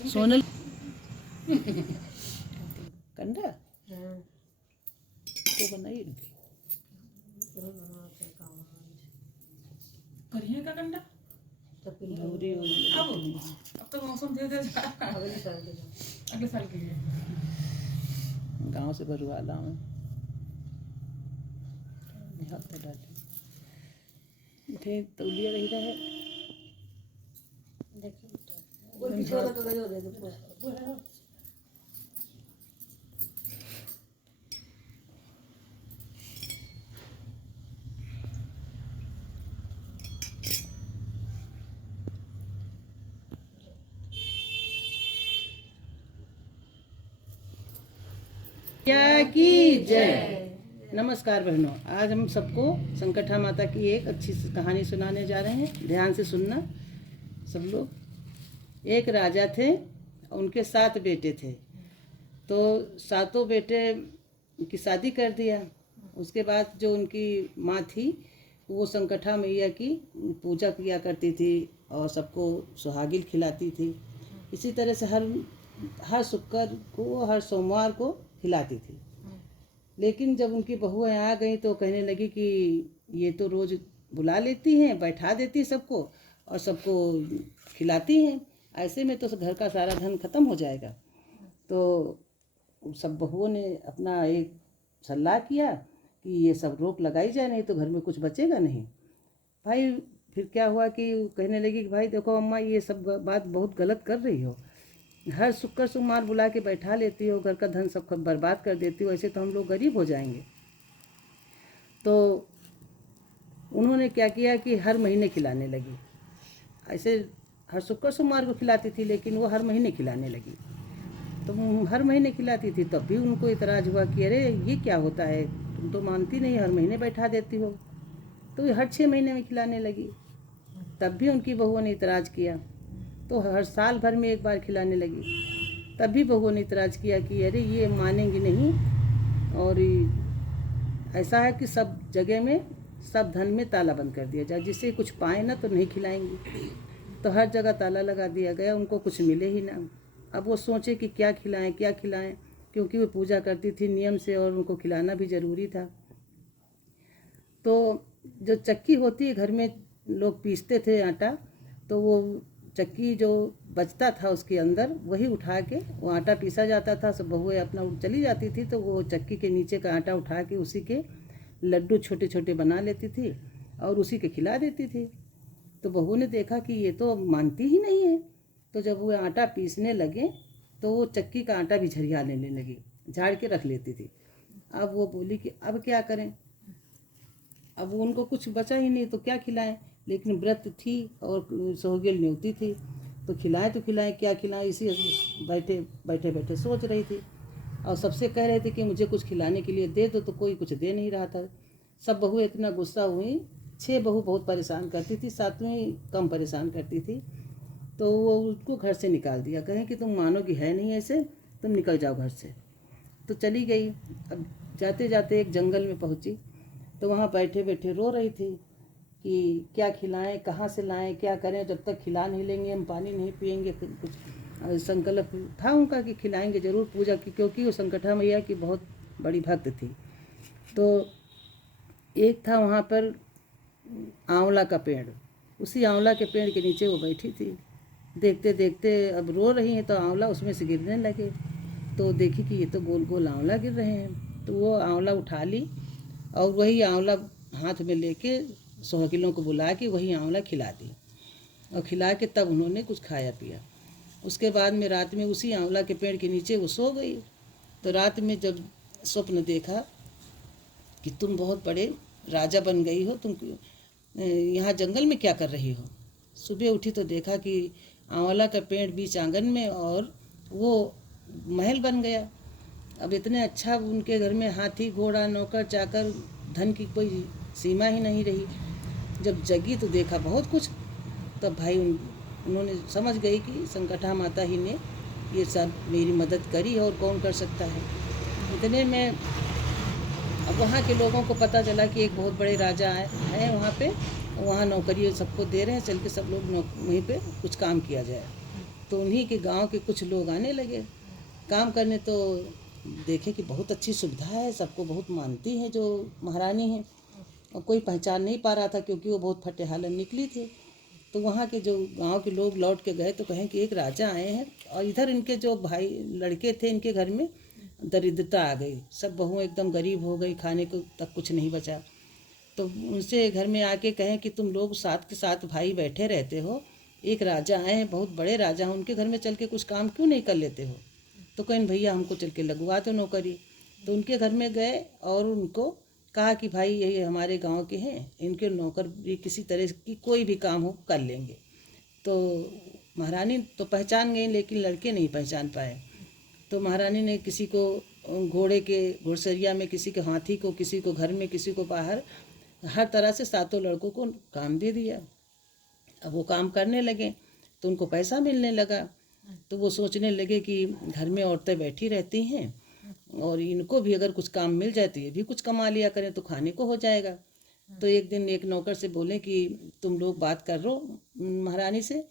सोनल कंडा तो बनाई करिए का कंडा भूरी अब तो मौसम दे दे अगले साल के लिए गांव से भरवा ला हूँ ठीक तौलिया रही रहे क्या की जय। नमस्कार बहनों, आज हम सबको संकटा माता की एक अच्छी कहानी सुनाने जा रहे हैं। ध्यान से सुनना सब लोग। एक राजा थे, उनके 7 बेटे थे। तो 7 बेटे की शादी कर दिया। उसके बाद जो उनकी माँ थी वो संकटा मैया की पूजा किया करती थी और सबको सुहागिन खिलाती थी। इसी तरह से हर शुक्र को, हर सोमवार को खिलाती थी। लेकिन जब उनकी बहुएं आ गई तो कहने लगी कि ये तो रोज़ बुला लेती हैं, बैठा देती सबको और सबको खिलाती हैं, ऐसे में तो घर का सारा धन खत्म हो जाएगा। तो सब बहुओं ने अपना एक सलाह किया कि ये सब रोक लगाई जाए, नहीं तो घर में कुछ बचेगा नहीं। भाई फिर क्या हुआ कि कहने लगी कि भाई देखो अम्मा, ये सब बात बहुत गलत कर रही हो। हर शुक्र सोमवार बुला के बैठा लेती हो, घर का धन सब बर्बाद कर देती हो, ऐसे तो हम लोग गरीब हो जाएंगे। तो उन्होंने क्या किया कि हर महीने खिलाने लगी। ऐसे हर शुक्र सोमवार को खिलाती थी, लेकिन वो हर महीने खिलाने लगी। तो हर महीने खिलाती थी, तब भी उनको इतराज़ हुआ कि अरे ये क्या होता है, तुम तो मानती नहीं, हर महीने बैठा देती हो। तो हर 6 महीने में खिलाने लगी। तब भी उनकी बहुओं ने इतराज़ किया। तो हर साल भर में एक बार खिलाने लगी। तब भी बहुओं ने इतराज़ किया कि अरे ये मानेंगी नहीं, और ऐसा है कि सब जगह में, सब धन में ताला बंद कर दिया जाए, जिससे कुछ पाए ना तो नहीं खिलाएंगी। तो हर जगह ताला लगा दिया गया, उनको कुछ मिले ही ना। अब वो सोचे कि क्या खिलाएं, क्या खिलाएं, क्योंकि वो पूजा करती थी नियम से और उनको खिलाना भी ज़रूरी था। तो जो चक्की होती है, घर में लोग पीसते थे आटा, तो वो चक्की जो बचता था उसके अंदर वही उठा के वो आटा पीसा जाता था। सब बहुएं अपना चली जाती थी तो वो चक्की के नीचे का आटा उठा के उसी के लड्डू छोटे छोटे बना लेती थी और उसी के खिला देती थी। तो बहू ने देखा कि ये तो मानती ही नहीं है। तो जब वो आटा पीसने लगे तो वो चक्की का आटा भी झरिया लेने लगी, झाड़ के रख लेती थी। अब वो बोली कि अब क्या करें, अब उनको कुछ बचा ही नहीं तो क्या खिलाएं। लेकिन व्रत थी और सोहगिल न्योती थी, तो खिलाएं तो खिलाएं, क्या खिलाएं, इसी बैठे बैठे सोच रही थी। और सबसे कह रहे थे कि मुझे कुछ खिलाने के लिए दे दो, तो कोई कुछ दे नहीं रहा था। सब बहू इतना गुस्सा हुई। 6 बहू बहुत परेशान करती थी, 7वीं कम परेशान करती थी। तो वो उसको घर से निकाल दिया, कहें कि तुम मानोगी है नहीं ऐसे, तुम निकल जाओ घर से। तो चली गई। अब जाते जाते एक जंगल में पहुँची, तो वहाँ बैठे बैठे रो रही थी कि क्या खिलाएं, कहाँ से लाएं, क्या करें, जब तक खिला नहीं लेंगे हम पानी नहीं पिएंगे। कुछ संकल्प था उनका कि खिलाएंगे ज़रूर पूजा की, क्योंकि वो संकटा मैया की बहुत बड़ी भक्त थी। तो एक था वहाँ पर आंवला का पेड़, उसी आंवला के पेड़ के नीचे वो बैठी थी। देखते देखते अब रो रही हैं तो आंवला उसमें से गिरने लगे। तो देखी कि ये तो गोल गोल आंवला गिर रहे हैं। तो वो आंवला उठा ली और वही आंवला हाथ में लेके सोहगिलों को बुला के वही आंवला खिला दी, और खिला के तब उन्होंने कुछ खाया पिया। उसके बाद में रात में उसी आंवला के पेड़ के नीचे वो सो गई। तो रात में जब स्वप्न देखा कि तुम बहुत बड़े राजा बन गई हो, तुम यहाँ जंगल में क्या कर रही हो। सुबह उठी तो देखा कि आंवला का पेड़ बीच आंगन में और वो महल बन गया। अब इतने अच्छा उनके घर में हाथी घोड़ा नौकर चाकर, धन की कोई सीमा ही नहीं रही। जब जगी तो देखा बहुत कुछ। तब भाई उन्होंने समझ गई कि संकटा माता ही ने ये सब मेरी मदद करी और कौन कर सकता है। इतने में अब वहाँ के लोगों को पता चला कि एक बहुत बड़े राजा हैं वहाँ पे, वहाँ नौकरी सबको दे रहे हैं, चल के सब लोग वहीं पे कुछ काम किया जाए। तो उन्हीं के गांव के कुछ लोग आने लगे काम करने। तो देखे कि बहुत अच्छी सुविधा है, सबको बहुत मानती है जो महारानी है, और कोई पहचान नहीं पा रहा था क्योंकि वो बहुत फटेहालन निकली थी। तो वहाँ के जो गांव के लोग लौट के गए तो कहें कि एक राजा आए हैं, और इधर इनके जो भाई लड़के थे इनके घर में दरिद्रता आ गई, सब बहुएं एकदम गरीब हो गई, खाने को तक कुछ नहीं बचा। तो उनसे घर में आके कहें कि तुम लोग साथ के साथ भाई बैठे रहते हो, एक राजा आए हैं, बहुत बड़े राजा हैं, उनके घर में चल के कुछ काम क्यों नहीं कर लेते हो। तो कहें भैया हमको चल के लगवा दो नौकरी। तो उनके घर में गए और उनको कहा कि भाई ये हमारे गांव के हैं, इनके नौकर भी किसी तरह की कोई भी काम हो कर लेंगे। तो महारानी तो पहचान गई लेकिन लड़के नहीं पहचान पाए। तो महारानी ने किसी को घोड़े के घोड़सरिया में, किसी के हाथी को, किसी को घर में, किसी को बाहर, हर तरह से 7 लड़कों को काम दे दिया। अब वो काम करने लगे तो उनको पैसा मिलने लगा। तो वो सोचने लगे कि घर में औरतें बैठी रहती हैं और इनको भी अगर कुछ काम मिल जाए तो ये भी कुछ कमा लिया करें तो खाने को हो जाएगा। तो एक दिन एक नौकर से बोले कि तुम लोग बात कर लो महारानी से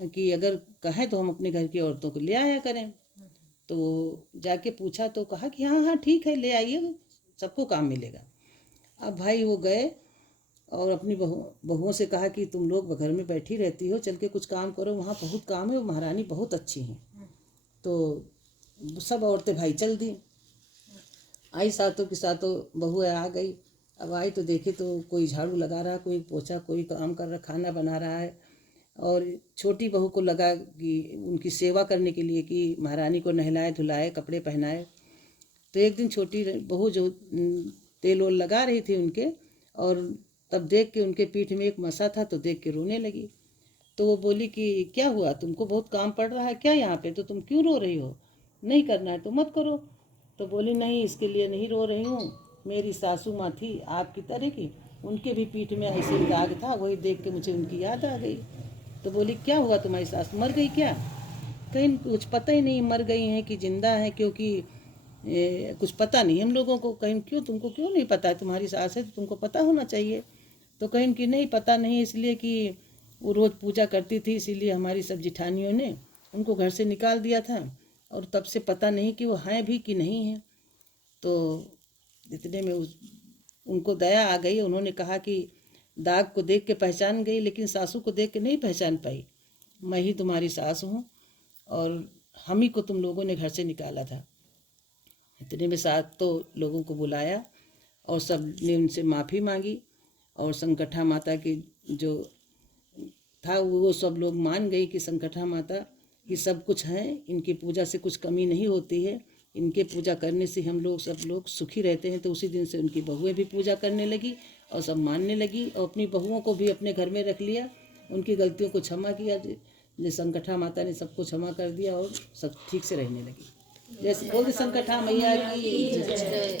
कि अगर कहें तो हम अपने घर की औरतों को ले आया करें। तो जाके पूछा तो कहा कि हाँ हाँ ठीक है, ले आइए, सबको काम मिलेगा। अब भाई वो गए और अपनी बहुओं से कहा कि तुम लोग घर में बैठी रहती हो, चल के कुछ काम करो, वहाँ बहुत काम है, वो महारानी बहुत अच्छी हैं। तो सब औरतें भाई चल दी, आई, सातों की सातों बहुएं आ गई। अब आई तो देखे तो कोई झाड़ू लगा रहा, कोई पोछा, कोई काम कर रहा, खाना बना रहा है। और छोटी बहू को लगा कि उनकी सेवा करने के लिए कि महारानी को नहलाए धुलाए, कपड़े पहनाए। तो एक दिन छोटी बहू जो तेल ओल लगा रही थी उनके, और तब देख के उनके पीठ में एक मसा था तो देख के रोने लगी। तो वो बोली कि क्या हुआ, तुमको बहुत काम पड़ रहा है क्या यहाँ पे, तो तुम क्यों रो रही हो, नहीं करना है तो मत करो। तो बोली नहीं, इसके लिए नहीं रो रही हूँ, मेरी सासू माँ थी आपकी तरह की, उनके भी पीठ में ऐसे ही दाग था, वही देख के मुझे उनकी याद आ गई। तो बोली क्या हुआ, तुम्हारी सास मर गई क्या। कहीं कुछ पता ही नहीं मर गई हैं कि जिंदा है, क्योंकि कुछ पता नहीं हम लोगों को। कहीं क्यों, तुमको क्यों नहीं पता है, तुम्हारी सास है तो तुमको पता होना चाहिए। तो कहीं कि नहीं पता नहीं, इसलिए कि वो रोज़ पूजा करती थी, इसीलिए हमारी सब जिठानियों ने उनको घर से निकाल दिया था, और तब से पता नहीं कि वो हैं भी कि नहीं हैं। तो इतने में उनको दया आ गई, उन्होंने कहा कि दाग को देख के पहचान गई, लेकिन सासू को देख के नहीं पहचान पाई, मैं ही तुम्हारी सास हूँ और हम ही को तुम लोगों ने घर से निकाला था। इतने में 7 लोगों को बुलाया और सब ने उनसे माफ़ी मांगी, और संकटा माता की जो था वो सब लोग मान गई कि संकटा माता ये सब कुछ हैं, इनकी पूजा से कुछ कमी नहीं होती है, इनके पूजा करने से हम लोग सब लोग सुखी रहते हैं। तो उसी दिन से उनकी बहुएं भी पूजा करने लगी और सब मानने लगी, और अपनी बहुओं को भी अपने घर में रख लिया, उनकी गलतियों को क्षमा किया। जैसे संकटा माता ने सबको क्षमा कर दिया और सब ठीक से रहने लगी। जैसे बोल संकटा मैया की जय।